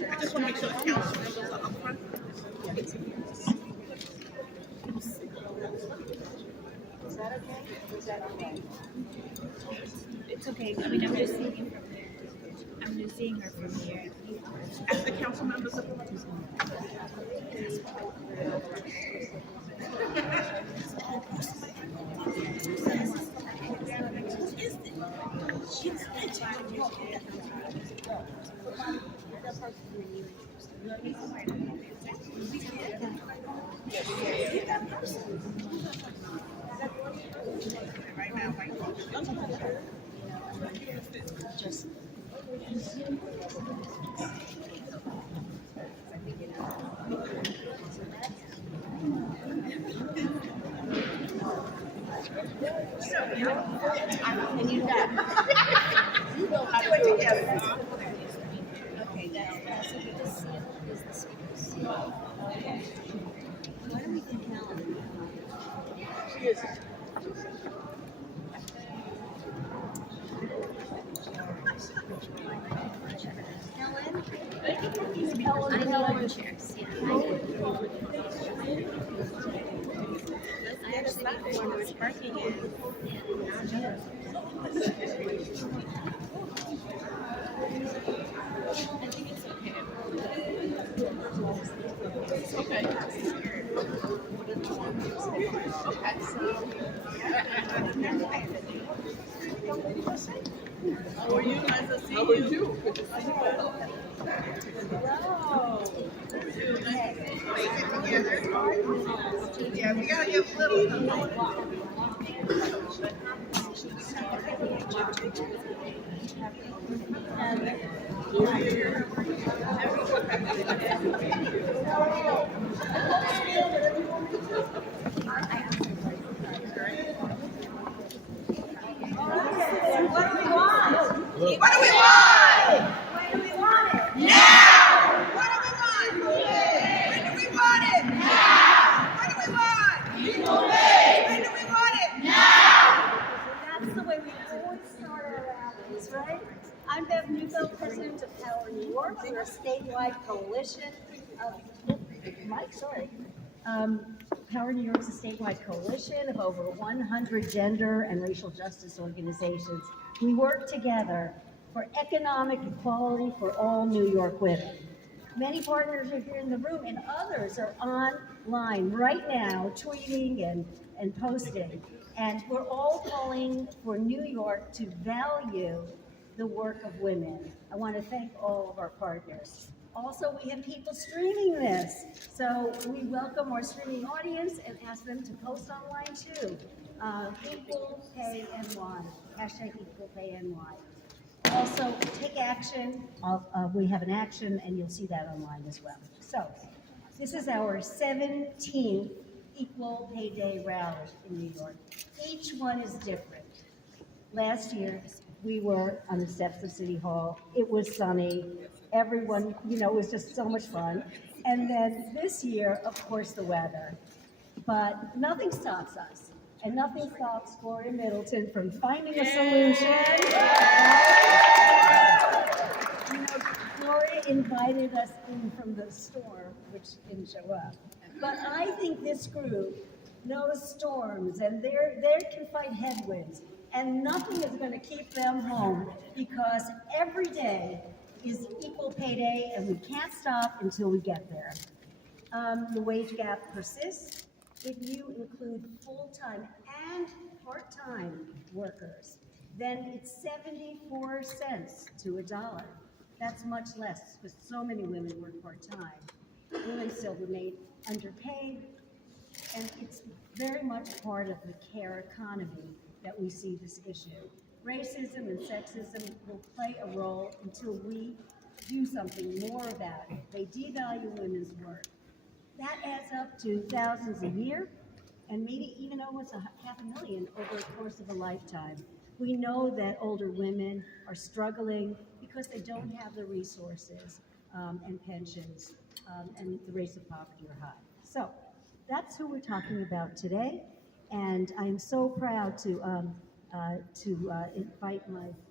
I just want to make sure the council members are up front. Is that okay? Is that okay? It's okay. I mean, I'm just seeing it from there. I'm just seeing her from here. Ask the council members up front. Right now, Just. And you got you know how to do it together. Okay, that's a good is the speakers. Okay. Why don't we think Helen? she is. I know the chairs. Yeah, I do. I actually before there was parking in. I think it's okay. Okay. How are you? Nice to see you. How are you? Good to see you. Yeah, we gotta get a little. What do we want? When do we want it? Now! What do we want? When do we want it? Now! What do we want? Equal pay! When do we want it? Now! That's the way we always start our rallies, right? I'm Bev Newfeld, president of Power New York. We're a statewide coalition of Mike, sorry. Power New York is a statewide coalition of over 100 gender and racial justice organizations. We work together for economic equality for all New York women. Many partners are here in the room, and others are online right now, tweeting and posting. And we're all calling for New York to value the work of women. I want to thank all of our partners. Also, we have people streaming this, so we welcome our streaming audience and ask them to post online too. Equal Pay NY, hashtag Equal Pay NY. Also, take action. We have an action, and you'll see that online as well. So, this is our 17th Equal Pay Day rally in New York. Each one is different. Last year, we were on the steps of City Hall. It was sunny. Everyone, it was just so much fun. And then this year, of course, the weather. But nothing stops us. And nothing stops Gloria Middleton from finding a solution. Gloria invited us in from the storm, which didn't show up. But I think this group knows storms, and they can fight headwinds. And nothing is going to keep them home, because every day is Equal Pay Day, and we can't stop until we get there. The wage gap persists. If you include full-time and part-time workers, then it's 74 cents to $1. That's much less, because so many women work part-time. Women still remain underpaid, and it's very much part of the care economy that we see this issue. Racism and sexism will play a role until we do something more about it. They devalue women's work. That adds up to thousands a year, and maybe even almost 500,000 over the course of a lifetime. We know that older women are struggling because they don't have the resources and pensions, and the rates of poverty are high. So that's who we're talking about today, and I'm so proud to invite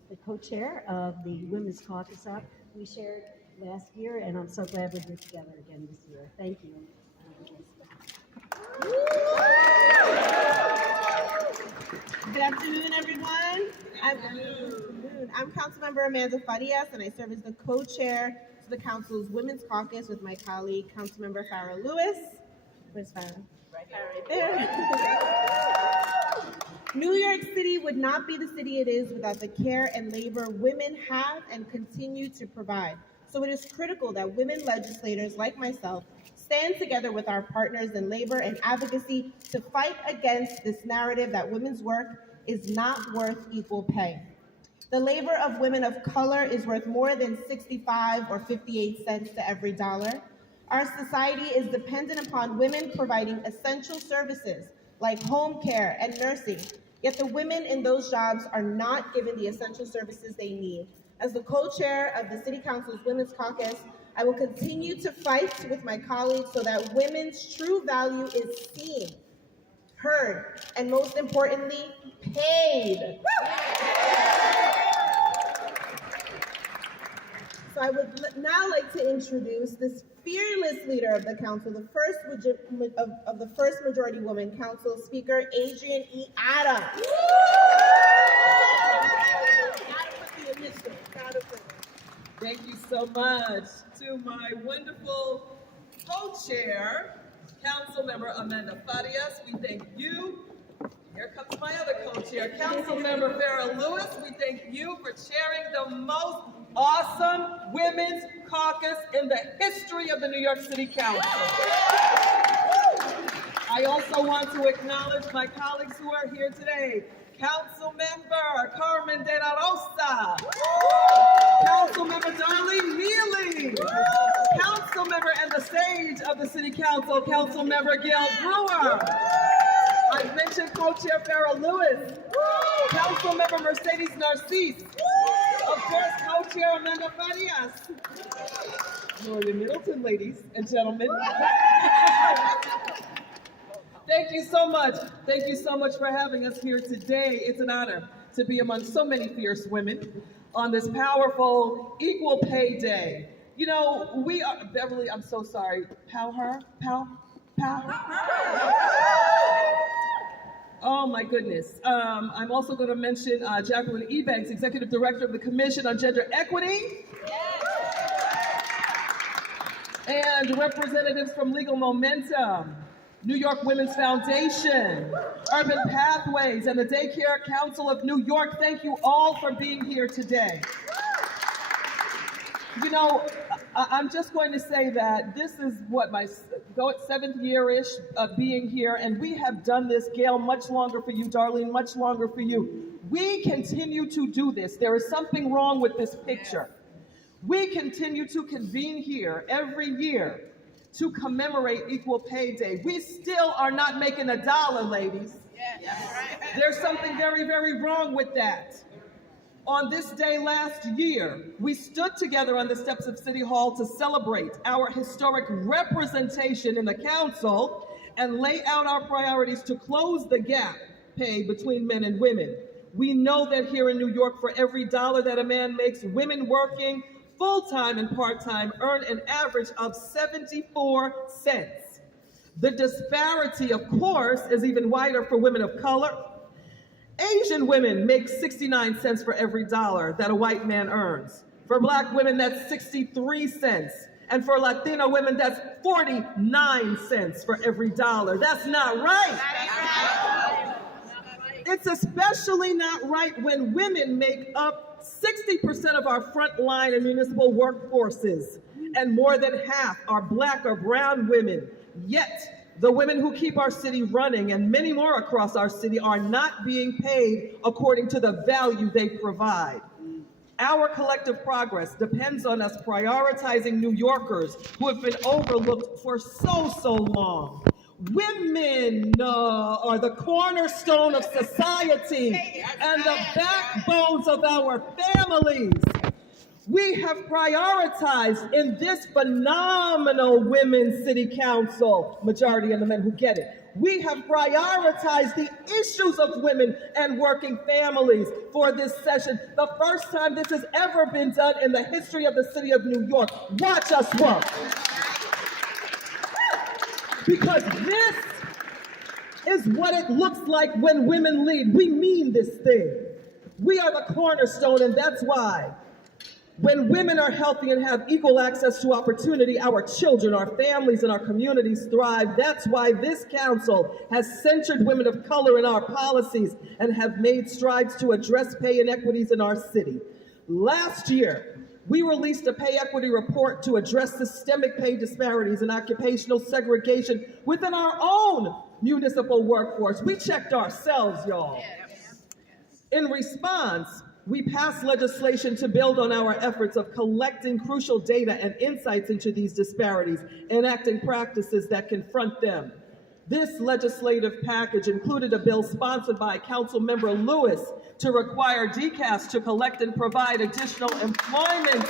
the co-chair of the Women's Caucus up. We shared last year, and I'm so glad we're here together again this year. Thank you. Good afternoon, everyone. I'm Councilmember Amanda Farias, and I serve as the co-chair to the Council's Women's Caucus with my colleague, Councilmember Farah Lewis. Where's Farah? Right there. New York City would not be the city it is without the care and labor women have and continue to provide. So it is critical that women legislators like myself stand together with our partners in labor and advocacy to fight against this narrative that women's work is not worth equal pay. The labor of women of color is worth more than 65 or 58 cents to every dollar. Our society is dependent upon women providing essential services like home care and nursing, yet the women in those jobs are not given the essential services they need. As the co-chair of the City Council's Women's Caucus, I will continue to fight with my colleagues so that women's true value is seen, heard, and most importantly, paid. So I would now like to introduce this fearless leader of the council, the first of the first majority woman council, Speaker Adrienne E. Adams. Thank you so much to my wonderful co-chair, Councilmember Amanda Farias. We thank you. Here comes my other co-chair, Councilmember Farah Lewis. We thank you for chairing the most awesome women's caucus in the history of the New York City Council. I also want to acknowledge my colleagues who are here today. Councilmember Carmen De La Rosa, Councilmember Darlene Neely, Councilmember and the sage of the City Council, Councilmember Gail Brewer. I've mentioned co-chair Farah Lewis, Councilmember Mercedes Narcisse, of course co-chair Amanda Farias. Gloria Middleton, ladies and gentlemen. Thank you so much. Thank you so much for having us here today. It's an honor to be among so many fierce women on this powerful Equal Pay Day. You know, we are, Beverly, I'm so sorry. Pow. Oh my goodness. I'm also going to mention Jacqueline Ebanks, Executive Director of the Commission on Gender Equity. And representatives from Legal Momentum, New York Women's Foundation, Urban Pathways, and the Daycare Council of New York. Thank you all for being here today. You know, I'm just going to say that this is what my seventh year-ish of being here, and we have done this, Gail, much longer for you, Darlene, much longer for you. We continue to do this. There is something wrong with this picture. We continue to convene here every year to commemorate Equal Pay Day. We still are not making $1, ladies. There's something very, very wrong with that. On this day last year, we stood together on the steps of City Hall to celebrate our historic representation in the council and lay out our priorities to close the gap pay between men and women. We know that here in New York, for every dollar that a man makes, women working full-time and part-time earn an average of 74 cents. The disparity, of course, is even wider for women of color. Asian women make 69 cents for every dollar that a white man earns. For Black women, that's 63 cents. And for Latino women, that's 49 cents for every dollar. That's not right. It's especially not right when women make up 60% of our frontline and municipal workforces, and more than half are Black or brown women. Yet, the women who keep our city running, and many more across our city, are not being paid according to the value they provide. Our collective progress depends on us prioritizing New Yorkers who have been overlooked for so long. Women are the cornerstone of society and the backbones of our families. We have prioritized in this phenomenal women's city council, majority of the men who get it. We have prioritized the issues of women and working families for this session. The first time this has ever been done in the history of the city of New York. Watch us work. Because this is what it looks like when women lead. We mean this thing. We are the cornerstone, and that's why when women are healthy and have equal access to opportunity, our children, our families, and our communities thrive. That's why this council has centered women of color in our policies and have made strides to address pay inequities in our city. Last year, we released a pay equity report to address systemic pay disparities and occupational segregation within our own municipal workforce. We checked ourselves, y'all. In response, we passed legislation to build on our efforts of collecting crucial data and insights into these disparities, enacting practices that confront them. This legislative package included a bill sponsored by Councilmember Lewis to require DCAS to collect and provide additional employment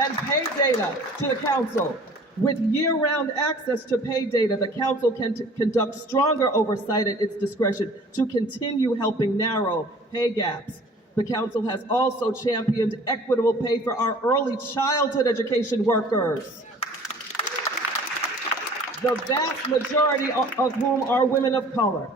and pay data to the council. With year-round access to pay data, the council can conduct stronger oversight at its discretion to continue helping narrow pay gaps. The council has also championed equitable pay for our early childhood education workers, the vast majority of whom are women of color.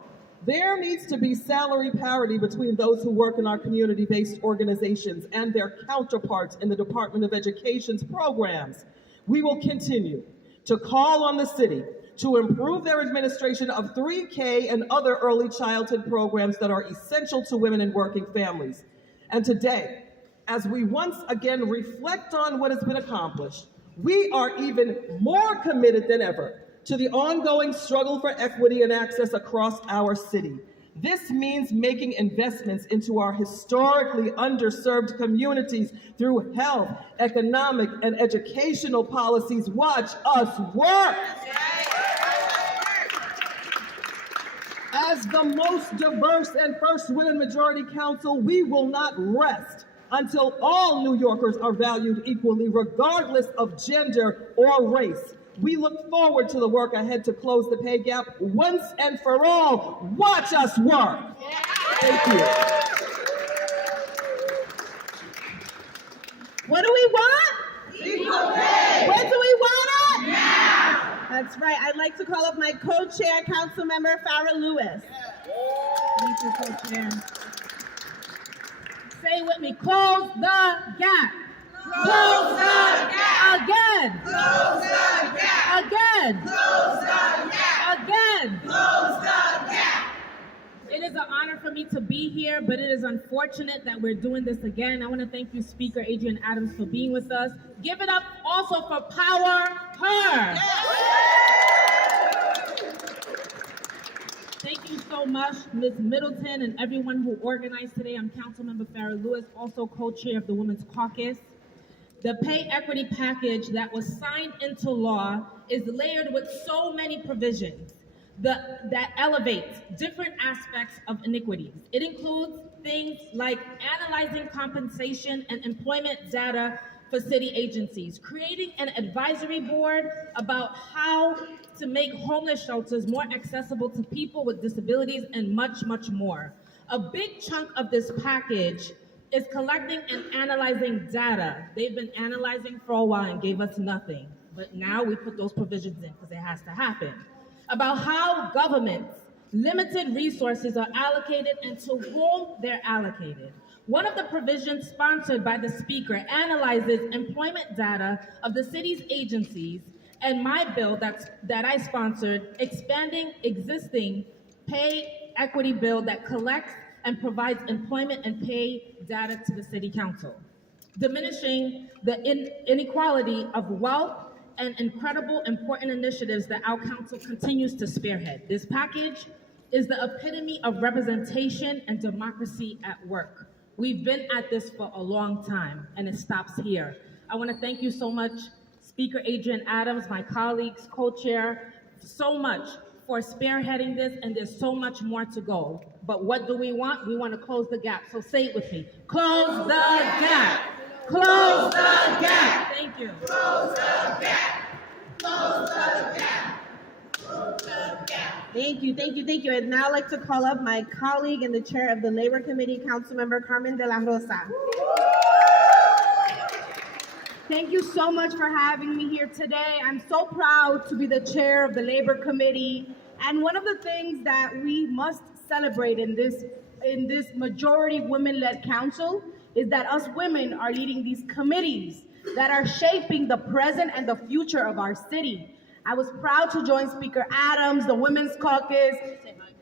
There needs to be salary parity between those who work in our community-based organizations and their counterparts in the Department of Education's programs. We will continue to call on the city to improve their administration of 3K and other early childhood programs that are essential to women and working families. And today, as we once again reflect on what has been accomplished, we are even more committed than ever to the ongoing struggle for equity and access across our city. This means making investments into our historically underserved communities through health, economic, and educational policies. Watch us work. As the most diverse and first women majority council, we will not rest until all New Yorkers are valued equally, regardless of gender or race. We look forward to the work ahead to close the pay gap once and for all. Watch us work. Thank you. What do we want? Equal pay. When do we want it? Now. That's right. I'd like to call up my co-chair, Councilmember Farrah Lewis. Thank you, co-chair. Say with me, close the gap. Close the gap. Again. Close the gap. Again. Close the gap. Again. Close the gap. It is an honor for me to be here, but it is unfortunate that we're doing this again. I want to thank you, Speaker Adrienne Adams, for being with us. Give it up also for Power Her. Thank you so much, Ms. Middleton, and everyone who organized today. I'm Councilmember Farrah Lewis, also co-chair of the Women's Caucus. The pay equity package that was signed into law is layered with so many provisions that elevates different aspects of inequities. It includes things like analyzing compensation and employment data for city agencies, creating an advisory board about how to make homeless shelters more accessible to people with disabilities, and much, much more. A big chunk of this package is collecting and analyzing data. They've been analyzing for a while and gave us nothing. But now we put those provisions in because it has to happen. About how government's limited resources are allocated and to whom they're allocated. One of the provisions sponsored by the Speaker analyzes employment data of the city's agencies, and my bill that I sponsored, expanding existing pay equity bill that collects and provides employment and pay data to the City Council, diminishing the inequality of wealth and incredible important initiatives that our council continues to spearhead. This package is the epitome of representation and democracy at work. We've been at this for a long time, and it stops here. I want to thank you so much, Speaker Adrienne Adams, my colleagues, co-chair, so much for spearheading this, and there's so much more to go. But what do we want? We want to close the gap. So say it with me. Close the gap. Close the gap. Thank you. Thank you. I'd now like to call up my colleague and the chair of the Labor Committee, Councilmember Carmen de la Rosa. Thank you so much for having me here today. I'm so proud to be the chair of the Labor Committee. And one of the things that we must celebrate in this majority women-led council is that us women are leading these committees that are shaping the present and the future of our city. I was proud to join Speaker Adams, the Women's Caucus,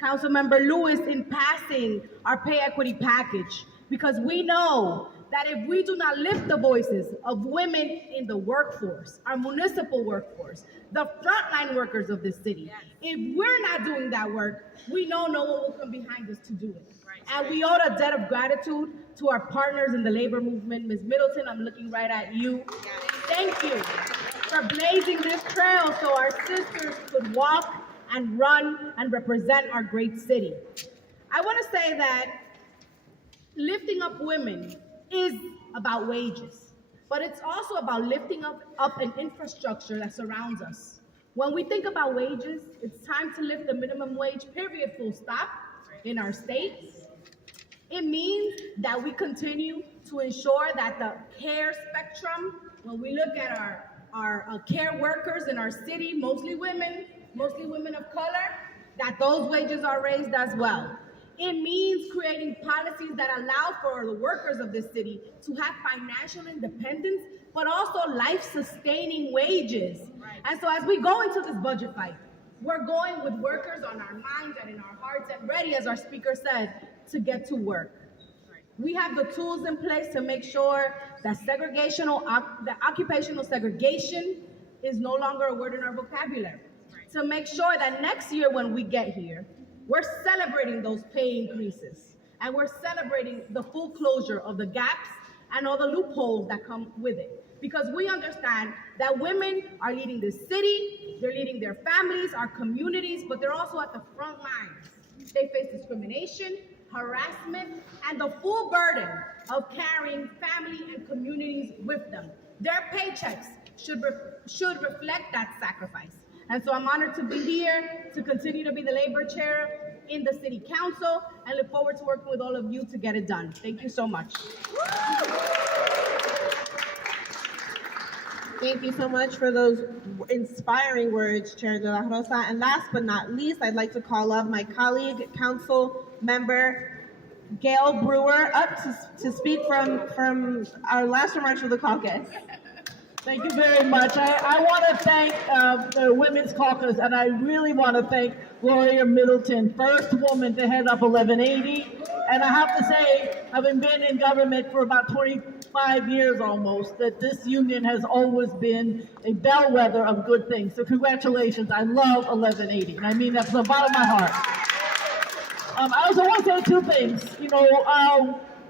Councilmember Lewis in passing our pay equity package, because we know that if we do not lift the voices of women in the workforce, our municipal workforce, the frontline workers of this city, if we're not doing that work, we know no one will come behind us to do it. And we owe a debt of gratitude to our partners in the labor movement. Ms. Middleton, I'm looking right at you. Thank you for blazing this trail so our sisters could walk and run and represent our great city. I want to say that lifting up women is about wages, but it's also about lifting up an infrastructure that surrounds us. When we think about wages, it's time to lift the minimum wage, period, full stop, in our states. It means that we continue to ensure that the care spectrum, when we look at our care workers in our city, mostly women of color, that those wages are raised as well. It means creating policies that allow for the workers of this city to have financial independence, but also life-sustaining wages. And so as we go into this budget fight, we're going with workers on our minds and in our hearts and ready, as our speaker said, to get to work. We have the tools in place to make sure that occupational segregation is no longer a word in our vocabulary. To make sure that next year when we get here, we're celebrating those pay increases, and we're celebrating the full closure of the gaps and all the loopholes that come with it. Because we understand that women are leading this city, they're leading their families, our communities, but they're also at the front lines. They face discrimination, harassment, and the full burden of carrying family and communities with them. Their paychecks should reflect that sacrifice. And so I'm honored to be here, to continue to be the labor chair in the city council, and look forward to working with all of you to get it done. Thank you so much. Thank you so much for those inspiring words, Chair de la Rosa. And last but not least, I'd like to call up my colleague, Council Member Gail Brewer, up to speak from our last remarks of the caucus. Thank you very much. I want to thank the Women's Caucus, and I really want to thank Gloria Middleton, first woman to head up 1180. And I have to say, having been in government for about 25 years almost, that this union has always been a bellwether of good things. So congratulations. I love 1180, and I mean that from the bottom of my heart. I also want to say two things.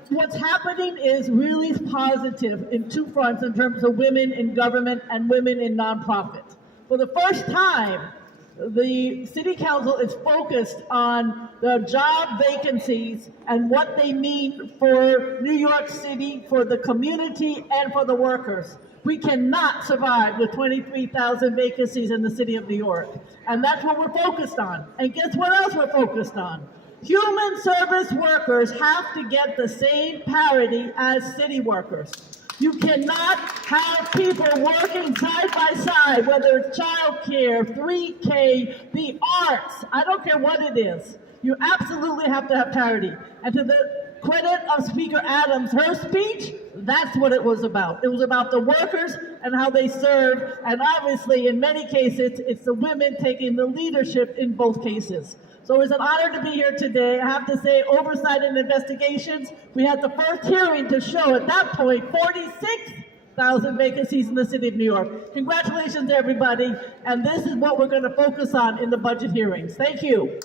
What's happening is really positive in two fronts in terms of women in government and women in nonprofit. For the first time, the City Council is focused on the job vacancies and what they mean for New York City, for the community, and for the workers. We cannot survive with 23,000 vacancies in the city of New York. And that's what we're focused on. And guess what else we're focused on? Human service workers have to get the same parity as city workers. You cannot have people working side by side, whether it's childcare, 3K, the arts, I don't care what it is. You absolutely have to have parity. And to the credit of Speaker Adams, her speech, that's what it was about. It was about the workers and how they serve. And obviously, in many cases, it's the women taking the leadership in both cases. So it's an honor to be here today. I have to say, Oversight and Investigations, we had the first hearing to show at that point 46,000 vacancies in the city of New York. Congratulations, everybody. And this is what we're going to focus on in the budget hearings. Thank you.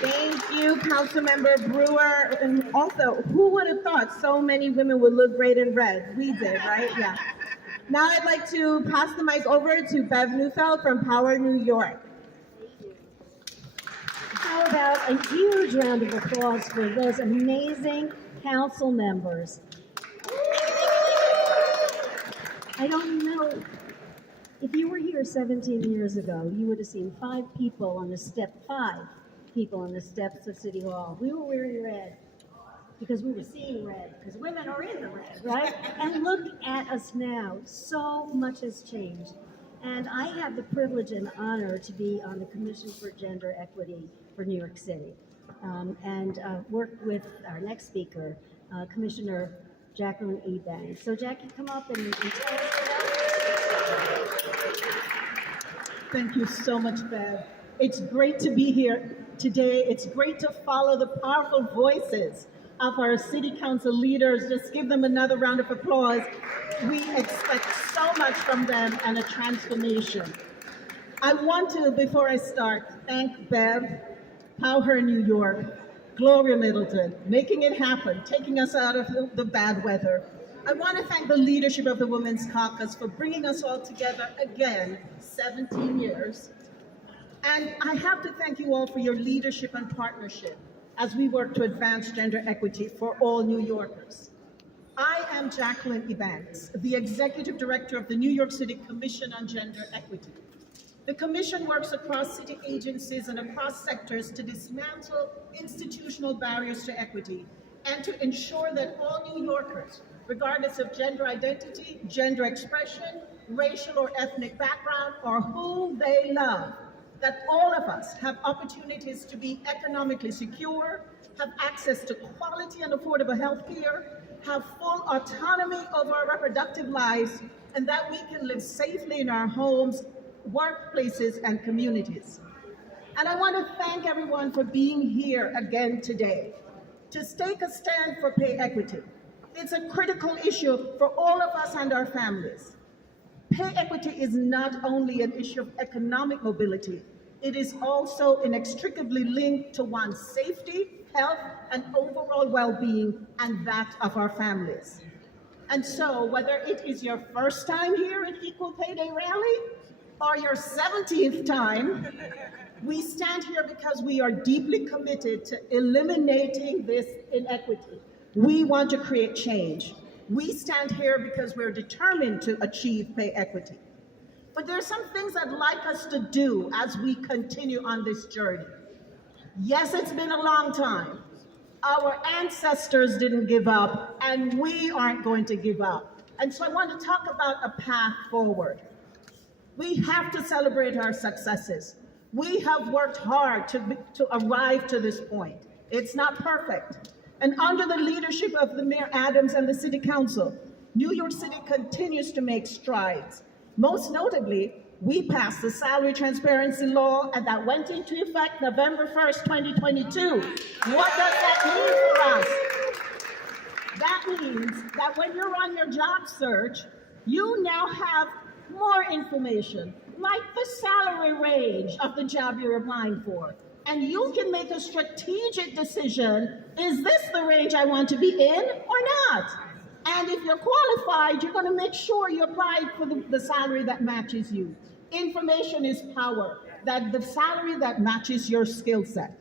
Thank you, Councilmember Brewer. And also, who would have thought so many women would look great in red? We did, right? Yeah. Now I'd like to pass the mic over to Bev Neufeld from Power New York. How about a huge round of applause for those amazing council members? I don't know. If you were here 17 years ago, you would have seen 5 people on the steps of City Hall. We were wearing red because we were seeing red, because women are in the red, right? And look at us now. So much has changed. And I have the privilege and honor to be on the Commission for Gender Equity for New York City, and work with our next speaker, Commissioner Jacqueline E. Banks. So Jackie, come up and tell us about it. Thank you so much, Bev. It's great to be here today. It's great to follow the powerful voices of our city council leaders. Just give them another round of applause. We expect so much from them and a transformation. I want to, before I start, thank Bev, Power New York, Gloria Middleton, making it happen, taking us out of the bad weather. I want to thank the leadership of the Women's Caucus for bringing us all together again, 17 years. And I have to thank you all for your leadership and partnership as we work to advance gender equity for all New Yorkers. I am Jacqueline E. Banks, the Executive Director of the New York City Commission on Gender Equity. The Commission works across city agencies and across sectors to dismantle institutional barriers to equity and to ensure that all New Yorkers, regardless of gender identity, gender expression, racial or ethnic background, or who they love, that all of us have opportunities to be economically secure, have access to quality and affordable health care, have full autonomy over our reproductive lives, and that we can live safely in our homes, workplaces, and communities. And I want to thank everyone for being here again today to take a stand for pay equity. It's a critical issue for all of us and our families. Pay equity is not only an issue of economic mobility, it is also inextricably linked to one's safety, health, and overall well-being, and that of our families. And so, whether it is your first time here at Equal Pay Day Rally, or your 17th time, we stand here because we are deeply committed to eliminating this inequity. We want to create change. We stand here because we're determined to achieve pay equity. But there are some things I'd like us to do as we continue on this journey. Yes, it's been a long time. Our ancestors didn't give up, and we aren't going to give up. And so I want to talk about a path forward. We have to celebrate our successes. We have worked hard to arrive to this point. It's not perfect. And under the leadership of the Mayor Adams and the City Council, New York City continues to make strides. Most notably, we passed the Salary Transparency Law, and that went into effect November 1st, 2022. What does that mean for us? That means that when you're on your job search, you now have more information, like the salary range of the job you're applying for. And you can make a strategic decision, is this the range I want to be in or not? And if you're qualified, you're going to make sure you apply for the salary that matches you. Information is power, that the salary that matches your skill set.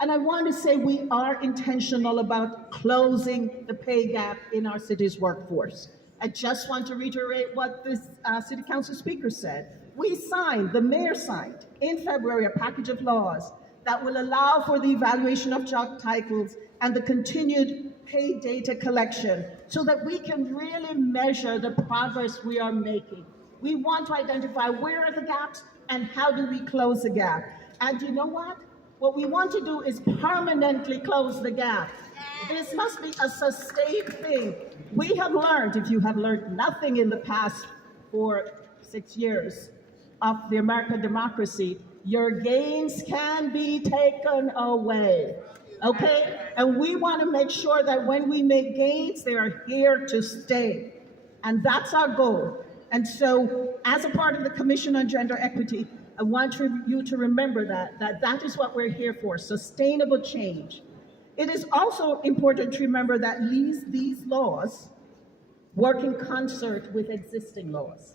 And I want to say we are intentional about closing the pay gap in our city's workforce. I just want to reiterate what this City Council speaker said. The mayor signed in February a package of laws that will allow for the evaluation of job titles and the continued pay data collection so that we can really measure the progress we are making. We want to identify where are the gaps and how do we close the gap. And you know what? What we want to do is permanently close the gap. This must be a sustained thing. We have learned, if you have learned nothing in the past 6 years of the American democracy, your gains can be taken away, okay? And we want to make sure that when we make gains, they are here to stay. And that's our goal. And so, as a part of the Commission on Gender Equity, I want you to remember that is what we're here for, sustainable change. It is also important to remember that these laws work in concert with existing laws,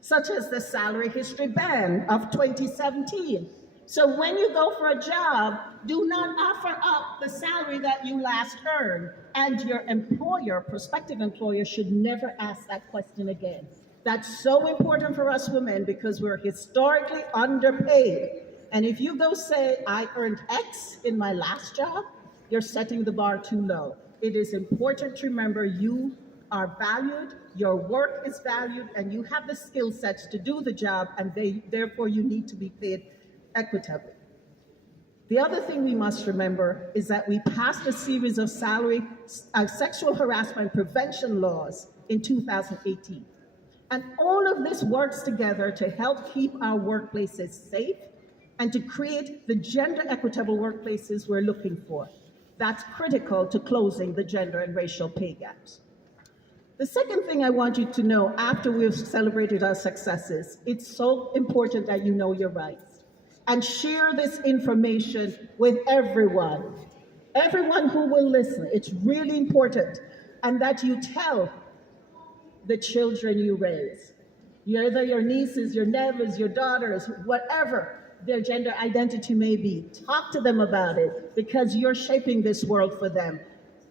such as the salary history ban of 2017. So when you go for a job, do not offer up the salary that you last earned, and your employer, prospective employer, should never ask that question again. That's so important for us women because we're historically underpaid. And if you go say, I earned X in my last job, you're setting the bar too low. It is important to remember you are valued, your work is valued, and you have the skill sets to do the job, and therefore you need to be paid equitably. The other thing we must remember is that we passed a series of sexual harassment prevention laws in 2018. And all of this works together to help keep our workplaces safe and to create the gender equitable workplaces we're looking for. That's critical to closing the gender and racial pay gaps. The second thing I want you to know after we've celebrated our successes, it's so important that you know your rights and share this information with everyone who will listen. It's really important, and that you tell the children you raise, whether your nieces, your nephews, your daughters, whatever their gender identity may be. Talk to them about it because you're shaping this world for them.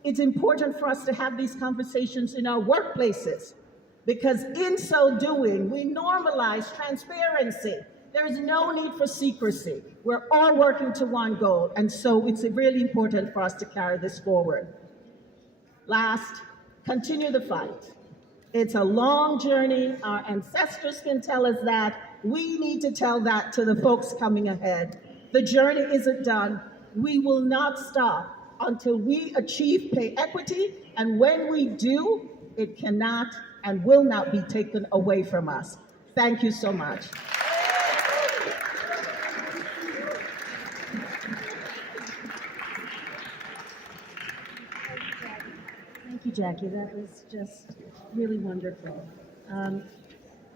It's important for us to have these conversations in our workplaces because in so doing, we normalize transparency. There is no need for secrecy. We're all working to one goal, and so it's really important for us to carry this forward. Last, continue the fight. It's a long journey. Our ancestors can tell us that. We need to tell that to the folks coming ahead. The journey isn't done. We will not stop until we achieve pay equity, and when we do, it cannot and will not be taken away from us. Thank you so much. Thank you, Jackie. That was just really wonderful.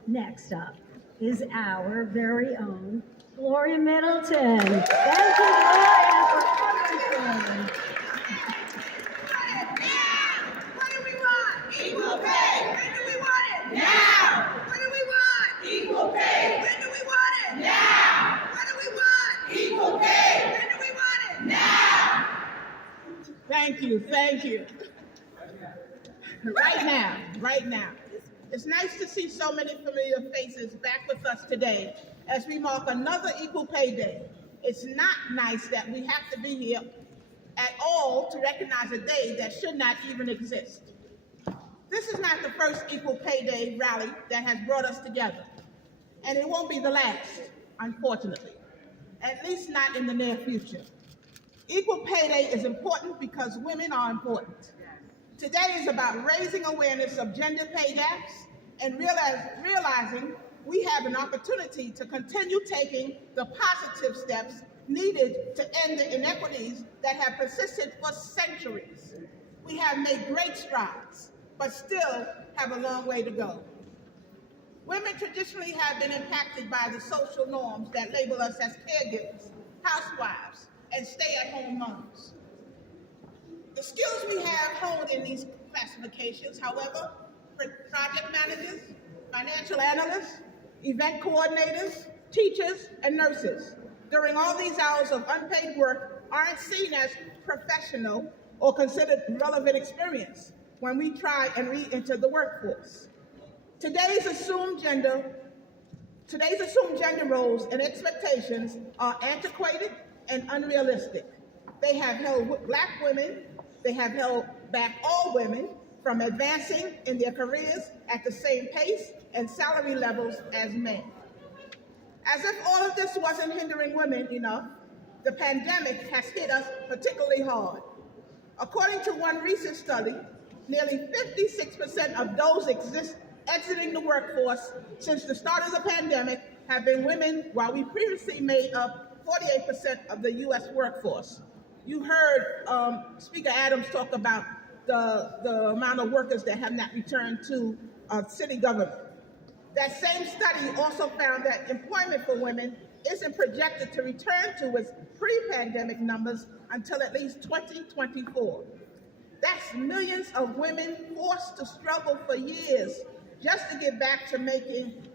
Next up is our very own Gloria Middleton. Thank you, Gloria, for everything. What do we want? Equal pay. When do we want it? Now. What do we want? Equal pay. When do we want it? Now. What do we want? Equal pay. When do we want it? Now. Thank you. Right now. It's nice to see so many familiar faces back with us today as we mark another Equal Pay Day. It's not nice that we have to be here at all to recognize a day that should not even exist. This is not the first Equal Pay Day rally that has brought us together, and it won't be the last, unfortunately, at least not in the near future. Equal Pay Day is important because women are important. Today is about raising awareness of gender pay gaps and realizing we have an opportunity to continue taking the positive steps needed to end the inequities that have persisted for centuries. We have made great strides, but still have a long way to go. Women traditionally have been impacted by the social norms that label us as caregivers, housewives, and stay-at-home moms. The skills we have honed in these classifications, however, project managers, financial analysts, event coordinators, teachers, and nurses, during all these hours of unpaid work aren't seen as professional or considered relevant experience when we try and re-enter the workforce. Today's assumed gender roles and expectations are antiquated and unrealistic. They have held Black women, they have held back all women from advancing in their careers at the same pace and salary levels as men. As if all of this wasn't hindering women enough, the pandemic has hit us particularly hard. According to one recent study, nearly 56% of those exiting the workforce since the start of the pandemic have been women, while we previously made up 48% of the U.S. workforce. You heard Speaker Adams talk about the amount of workers that have not returned to city government. That same study also found that employment for women isn't projected to return to its pre-pandemic numbers until at least 2024. That's millions of women forced to struggle for years just to get back to making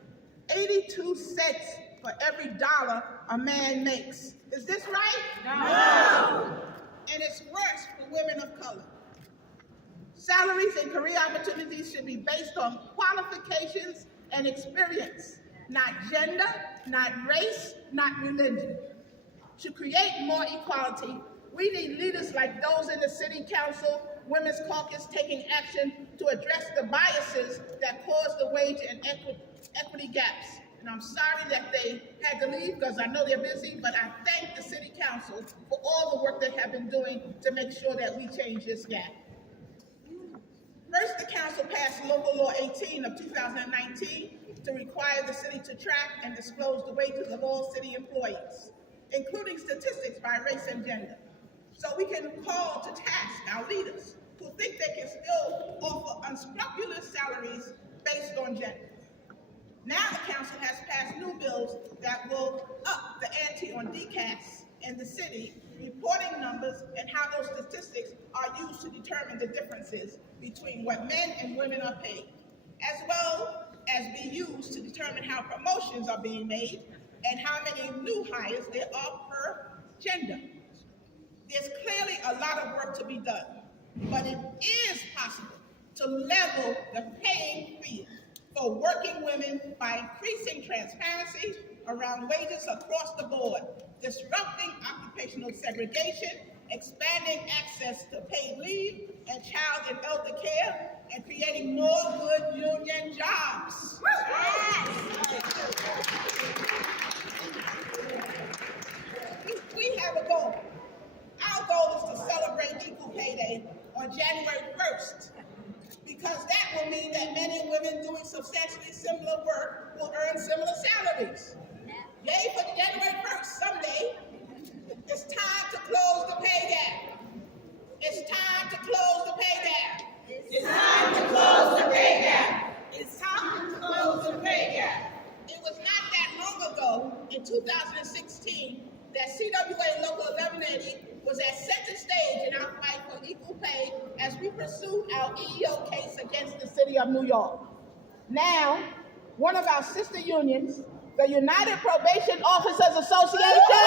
82 cents for every dollar a man makes. Is this right? No. And it's worse for women of color. Salaries and career opportunities should be based on qualifications and experience, not gender, not race, not religion. To create more equality, we need leaders like those in the City Council, Women's Caucus taking action to address the biases that cause the wage and equity gaps. And I'm sorry that they had to leave because I know they're busy, but I thank the City Council for all the work they have been doing to make sure that we change this gap. First, the council passed Local Law 18 of 2019 to require the city to track and disclose the wages of all city employees, including statistics by race and gender, so we can call to task our leaders who think they can still offer unscrupulous salaries based on gender. Now the council has passed new bills that will up the ante on DCAS in the city, reporting numbers and how those statistics are used to determine the differences between what men and women are paid, as well as be used to determine how promotions are being made and how many new hires there are per gender. There's clearly a lot of work to be done, but it is possible to level the paying field for working women by increasing transparency around wages across the board, disrupting occupational segregation, expanding access to paid leave and child and elder care, and creating more good union jobs. We have a goal. Our goal is to celebrate Equal Pay Day on January 1st, because that will mean that men and women doing substantially similar work will earn similar salaries. Yay for January 1st, someday. It's time to close the pay gap. It's time to close the pay gap. It's time to close the pay gap. It's time to close the pay gap. It was not that long ago, in 2016, that CWA Local 1180 was at center stage in our fight for equal pay as we pursued our EEO case against the City of New York. Now, one of our sister unions, the United Probation Officers Association,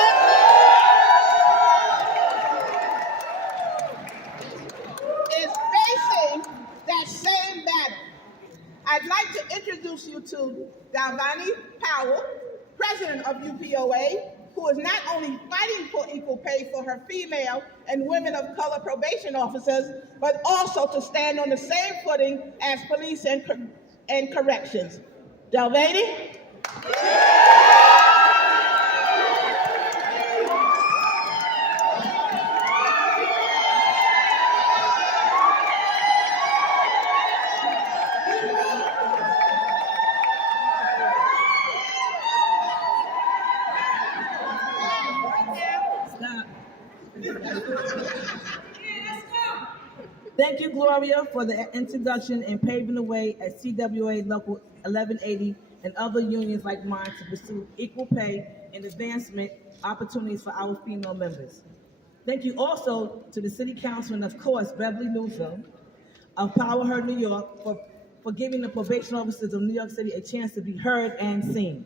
is facing that same battle. I'd like to introduce you to Dalvani Powell, president of UPOA, who is not only fighting for equal pay for her female and women of color probation officers, but also to stand on the same footing as police and corrections. Dalvani? Thank you, Gloria, for the introduction and paving the way at CWA Local 1180 and other unions like mine to pursue equal pay and advancement opportunities for our female members. Thank you also to the City Council and, of course, Beverly Newsom of Power Her New York for giving the probation officers of New York City a chance to be heard and seen.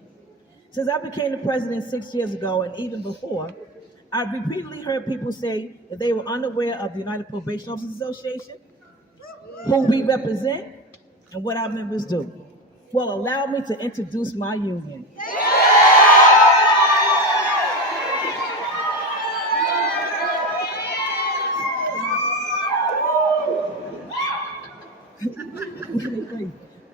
Since I became the president 6 years ago and even before, I've repeatedly heard people say that they were unaware of the United Probation Officers Association, who we represent, and what our members do. Well, allow me to introduce my union.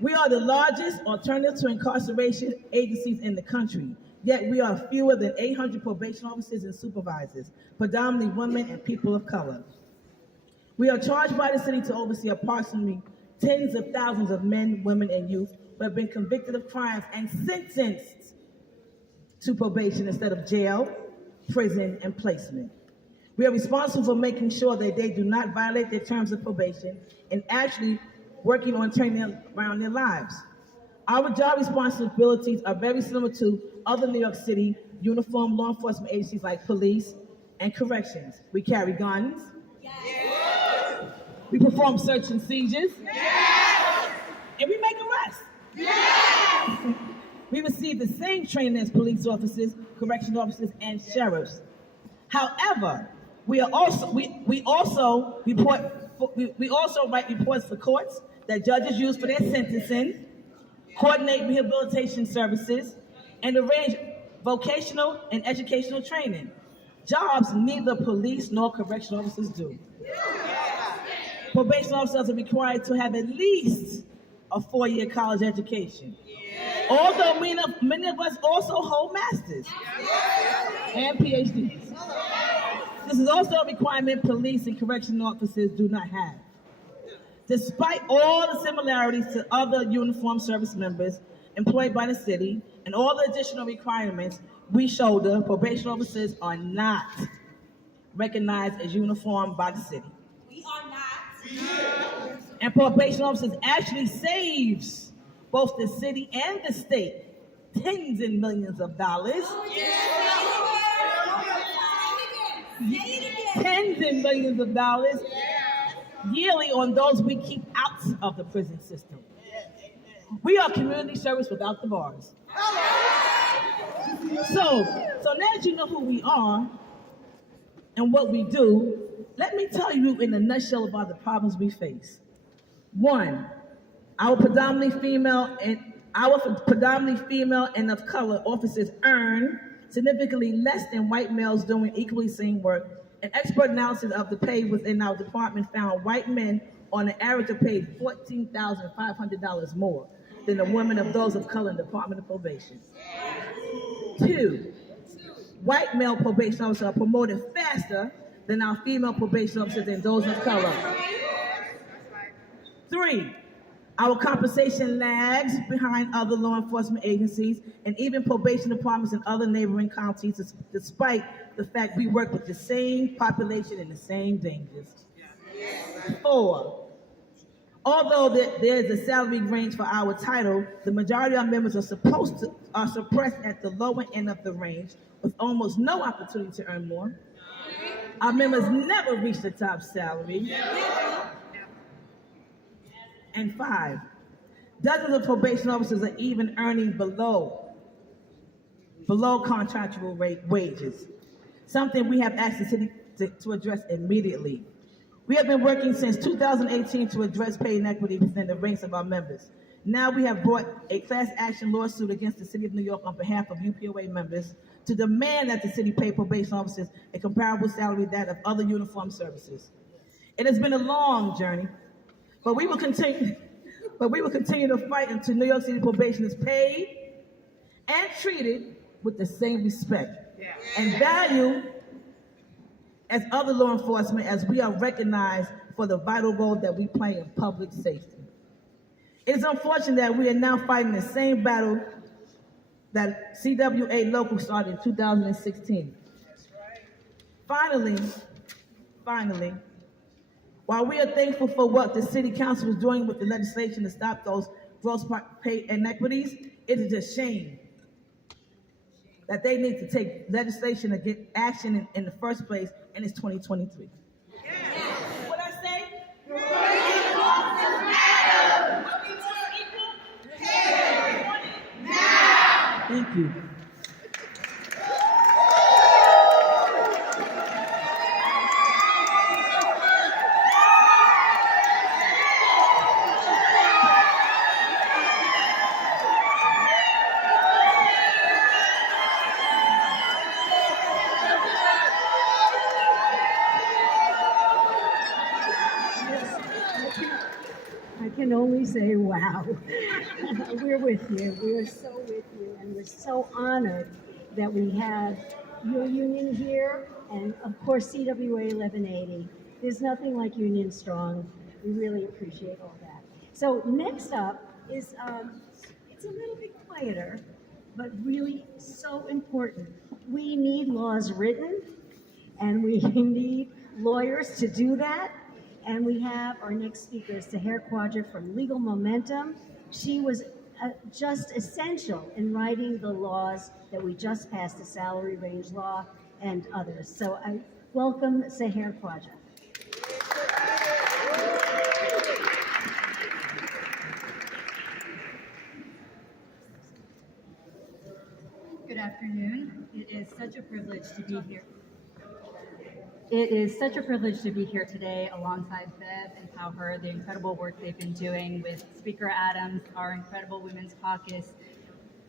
We are the largest alternative to incarceration agencies in the country, yet we are fewer than 800 probation officers and supervisors, predominantly women and people of color. We are charged by the city to oversee approximately tens of thousands of men, women, and youth who have been convicted of crimes and sentenced to probation instead of jail, prison, and placement. We are responsible for making sure that they do not violate their terms of probation and actually working on turning around their lives. Our job responsibilities are very similar to other New York City uniform law enforcement agencies like police and corrections. We carry guns. Yes. We perform search and seizures. Yes. And we make arrests. Yes. We receive the same training as police officers, correctional officers, and sheriffs. However, we also write reports for courts that judges use for their sentencing. coordinate rehabilitation services, and arrange vocational and educational training. Jobs neither police nor correctional officers do. Probation officers are required to have at least a 4-year college education. Although many of us also hold masters and PhDs. This is also a requirement police and correctional officers do not have. Despite all the similarities to other uniformed service members employed by the city and all the additional requirements we shoulder, probation officers are not recognized as uniformed by the city. We are not. And probation officers actually saves both the city and the state tens and millions of dollars. Tens and millions of dollars yearly on those we keep out of the prison system. We are community service without the bars. So now that you know who we are and what we do, let me tell you in a nutshell about the problems we face. One, our predominantly female and of color officers earn significantly less than white males doing equally same work. An expert analysis of the pay within our department found white men on an average are paid $14,500 more than the women of those of color in the Department of Probation. Two, white male probation officers are promoted faster than our female probation officers and those of color. Three, our compensation lags behind other law enforcement agencies and even probation departments in other neighboring counties, despite the fact we work with the same population and the same dangers. Four, although there is a salary range for our title, the majority of our members are suppressed at the lower end of the range with almost no opportunity to earn more. Our members never reach the top salary. And five, dozens of probation officers are even earning below contractual wages, something we have asked the city to address immediately. We have been working since 2018 to address pay inequity within the ranks of our members. Now we have brought a class action lawsuit against the City of New York on behalf of UPOA members to demand that the city pay probation officers a comparable salary to that of other uniformed services. It has been a long journey, but we will continue to fight until New York City probation is paid and treated with the same respect and value as other law enforcement, as we are recognized for the vital role that we play in public safety. It is unfortunate that we are now fighting the same battle that CWA local started in 2016. Finally, while we are thankful for what the city council is doing with the legislation to stop those gross pay inequities, it is a shame that they need to take legislation to get action in the first place, and it's 2023. What I say? Thank you. I can only say, wow. We're with you. We are so with you. And we're so honored that we have your union here and, of course, CWA 1180. There's nothing like Union Strong. We really appreciate all that. So next up is, it's a little bit quieter, but really so important. We need laws written, and we need lawyers to do that. And we have our next speaker, Seher Khwaja from Legal Momentum. She was just essential in writing the laws that we just passed, the salary range law and others. So I welcome Seher Khwaja. Good afternoon. It is such a privilege to be here. It is such a privilege to be here today alongside Bev and Cowher, the incredible work they've been doing with Speaker Adams, our incredible Women's Caucus,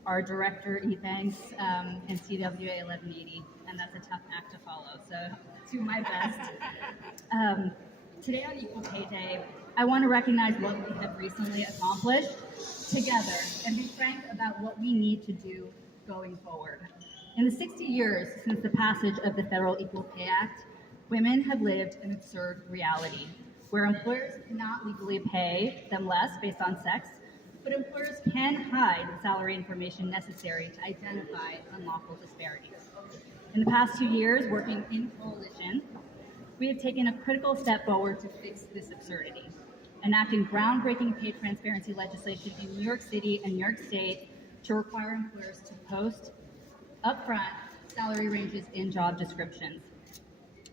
our Director Ebanks, and CWA 1180, and that's a tough act to follow, so do my best. Today on Equal Pay Day, I want to recognize what we have recently accomplished together and be frank about what we need to do going forward. In the 60 years since the passage of the Federal Equal Pay Act, women have lived an absurd reality where employers cannot legally pay them less based on sex, but employers can hide the salary information necessary to identify unlawful disparities. In the past 2 years, working in coalition, we have taken a critical step forward to fix this absurdity, enacting groundbreaking pay transparency legislation in New York City and New York State to require employers to post upfront salary ranges in job descriptions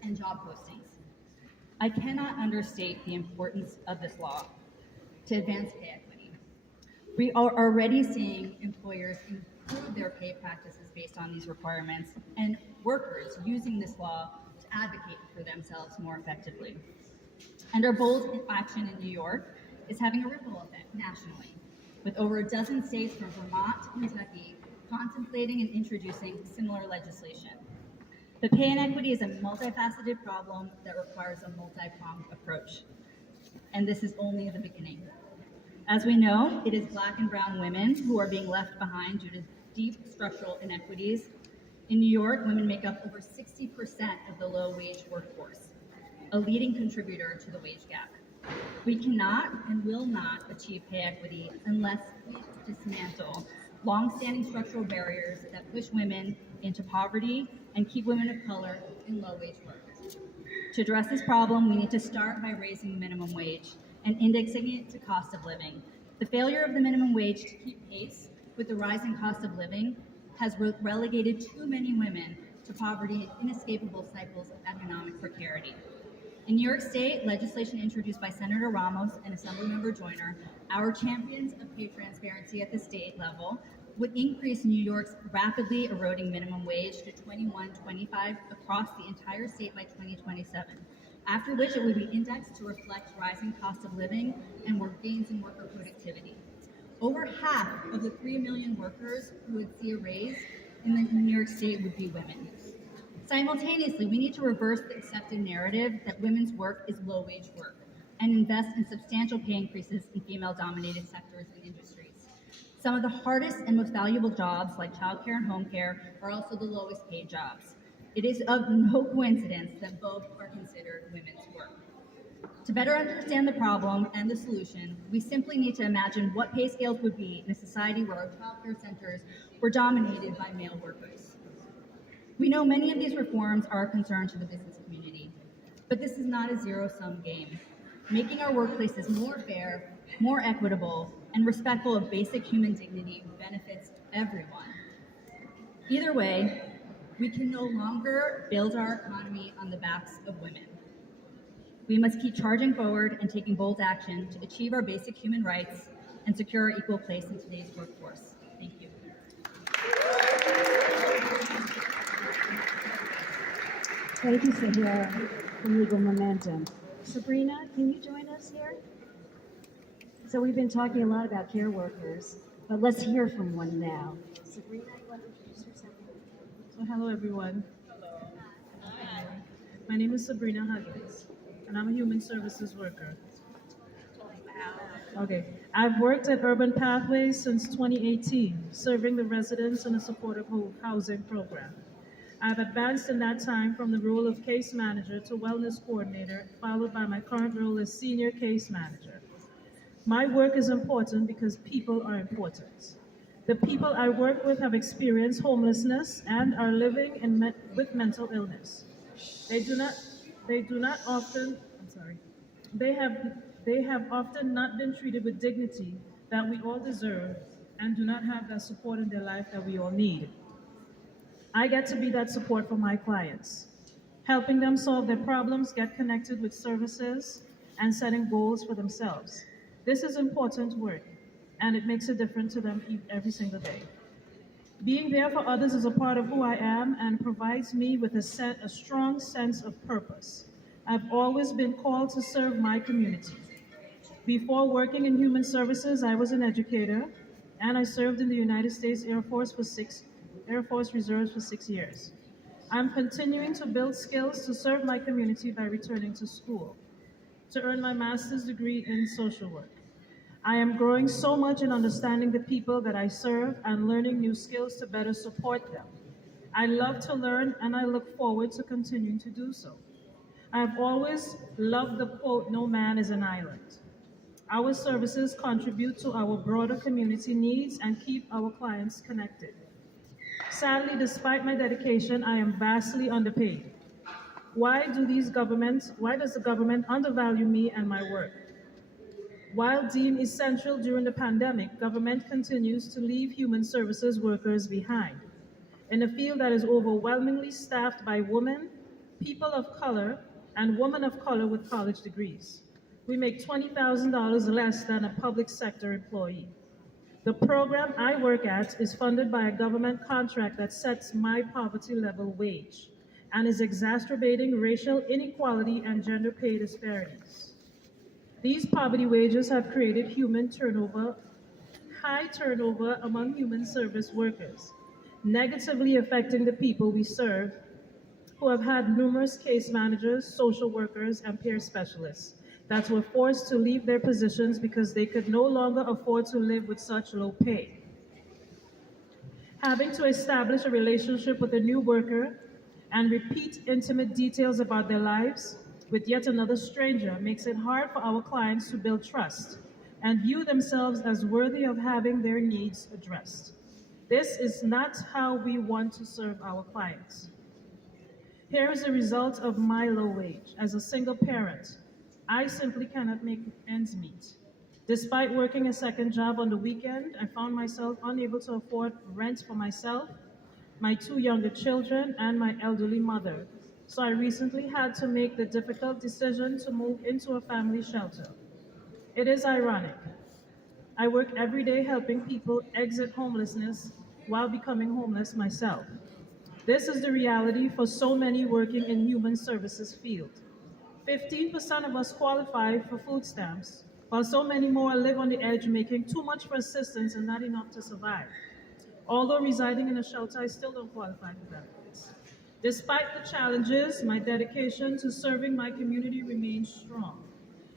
and job postings. I cannot understate the importance of this law to advance pay equity. We are already seeing employers improve their pay practices based on these requirements and workers using this law to advocate for themselves more effectively. And our bold action in New York is having a ripple effect nationally, with over a dozen states from Vermont to Kentucky contemplating and introducing similar legislation. But pay inequity is a multifaceted problem that requires a multi-pronged approach. And this is only the beginning. As we know, it is Black and brown women who are being left behind due to deep structural inequities. In New York, women make up over 60% of the low-wage workforce, a leading contributor to the wage gap. We cannot and will not achieve pay equity unless we dismantle long-standing structural barriers that push women into poverty and keep women of color in low-wage work. To address this problem, we need to start by raising the minimum wage and indexing it to cost of living. The failure of the minimum wage to keep pace with the rising cost of living has relegated too many women to poverty and inescapable cycles of economic precarity. In New York State, legislation introduced by Senator Ramos and Assemblymember Joyner, our champions of pay transparency at the state level, would increase New York's rapidly eroding minimum wage to $21.25 across the entire state by 2027, after which it would be indexed to reflect rising cost of living and gains in worker productivity. Over half of the 3 million workers who would see a raise in New York State would be women. Simultaneously, we need to reverse the accepted narrative that women's work is low-wage work and invest in substantial pay increases in female-dominated sectors and industries. Some of the hardest and most valuable jobs, like childcare and home care, are also the lowest paid jobs. It is of no coincidence that both are considered women's work. To better understand the problem and the solution, we simply need to imagine what pay scales would be in a society where our childcare centers were dominated by male workers. We know many of these reforms are a concern to the business community, but this is not a zero-sum game. Making our workplaces more fair, more equitable, and respectful of basic human dignity benefits everyone. Either way, we can no longer build our economy on the backs of women. We must keep charging forward and taking bold action to achieve our basic human rights and secure our equal place in today's workforce. Thank you. Thank you, Sahira from Legal Momentum. Sabrina, can you join us here? So we've been talking a lot about care workers, but let's hear from one now. Sabrina, you want to introduce yourself? So hello, everyone. Hi. My name is Sabrina Huggins, and I'm a human services worker. Okay. I've worked at Urban Pathways since 2018, serving the residents in a supportive housing program. I've advanced in that time from the role of case manager to wellness coordinator, followed by my current role as senior case manager. My work is important because people are important. The people I work with have experienced homelessness and are living with mental illness. They have often not been treated with dignity that we all deserve and do not have that support in their life that we all need. I get to be that support for my clients, helping them solve their problems, get connected with services, and setting goals for themselves. This is important work, and it makes a difference to them every single day. Being there for others is a part of who I am and provides me with a strong sense of purpose. I've always been called to serve my community. Before working in human services, I was an educator, and I served in the United States Air Force Reserves for 6 years. I'm continuing to build skills to serve my community by returning to school, to earn my master's degree in social work. I am growing so much in understanding the people that I serve and learning new skills to better support them. I love to learn, and I look forward to continuing to do so. I've always loved the quote, "No man is an island." Our services contribute to our broader community needs and keep our clients connected. Sadly, despite my dedication, I am vastly underpaid. Why does the government undervalue me and my work? While deemed essential during the pandemic, government continues to leave human services workers behind. In a field that is overwhelmingly staffed by women, people of color, and women of color with college degrees. We make $20,000 less than a public sector employee. The program I work at is funded by a government contract that sets my poverty level wage and is exacerbating racial inequality and gender pay disparities. These poverty wages have created high turnover among human service workers, negatively affecting the people we serve, who have had numerous case managers, social workers, and peer specialists that were forced to leave their positions because they could no longer afford to live with such low pay. Having to establish a relationship with a new worker and repeat intimate details about their lives with yet another stranger makes it hard for our clients to build trust and view themselves as worthy of having their needs addressed. This is not how we want to serve our clients. Here is the result of my low wage. As a single parent, I simply cannot make ends meet. Despite working a second job on the weekend, I found myself unable to afford rent for myself, my 2 younger children, and my elderly mother. So I recently had to make the difficult decision to move into a family shelter. It is ironic. I work every day helping people exit homelessness while becoming homeless myself. This is the reality for so many working in human services field. 15% of us qualify for food stamps, while so many more live on the edge, making too much for assistance and not enough to survive. Although residing in a shelter, I still don't qualify for benefits. Despite the challenges, my dedication to serving my community remains strong.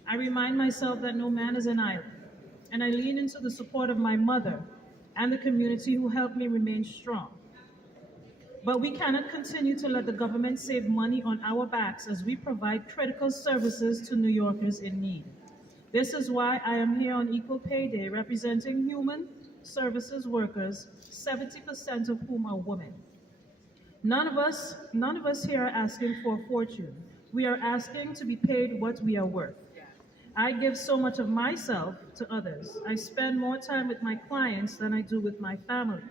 I remind myself that no man is an island, and I lean into the support of my mother and the community who helped me remain strong. But we cannot continue to let the government save money on our backs as we provide critical services to New Yorkers in need. This is why I am here on Equal Pay Day representing human services workers, 70% of whom are women. None of us here are asking for a fortune. We are asking to be paid what we are worth. I give so much of myself to others. I spend more time with my clients than I do with my family.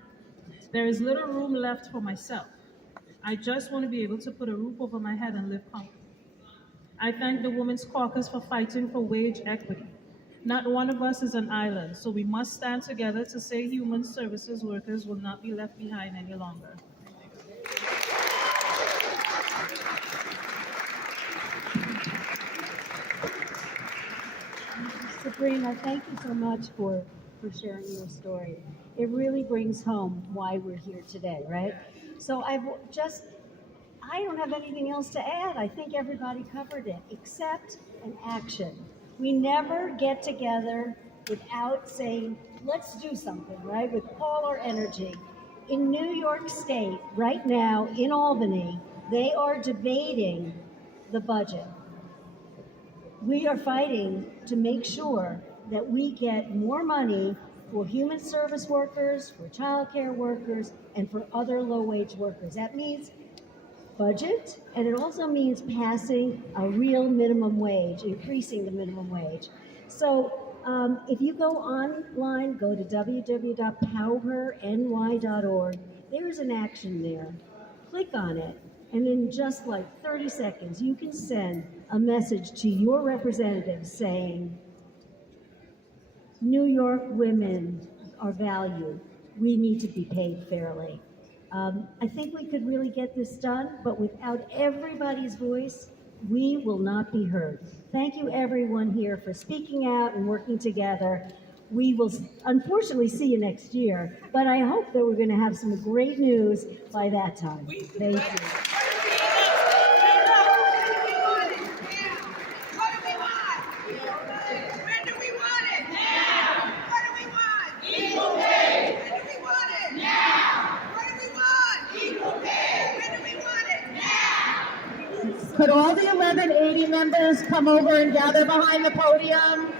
There is little room left for myself. I just want to be able to put a roof over my head and live comfortably. I thank the Women's Caucus for fighting for wage equity. Not one of us is an island, so we must stand together to say human services workers will not be left behind any longer. Sabrina, thank you so much for sharing your story. It really brings home why we're here today, right? So I don't have anything else to add. I think everybody covered it, except an action. We never get together without saying, let's do something, right? With all our energy. In New York State, right now, in Albany, they are debating the budget. We are fighting to make sure that we get more money for human service workers, for childcare workers, and for other low-wage workers. That means budget, and it also means passing a real minimum wage, increasing the minimum wage. So if you go online, go to www.powerny.org. There's an action there. Click on it, and in just like 30 seconds, you can send a message to your representative saying, New York women are valued. we need to be paid fairly. I think we could really get this done, but without everybody's voice, we will not be heard. Thank you everyone here for speaking out and working together. We will unfortunately see you next year, but I hope that we're going to have some great news by that time. Thank you. Could all the 1180 members come over and gather behind the podium?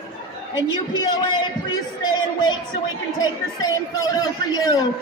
And UPOA, please stay and wait so we can take the same photo for you.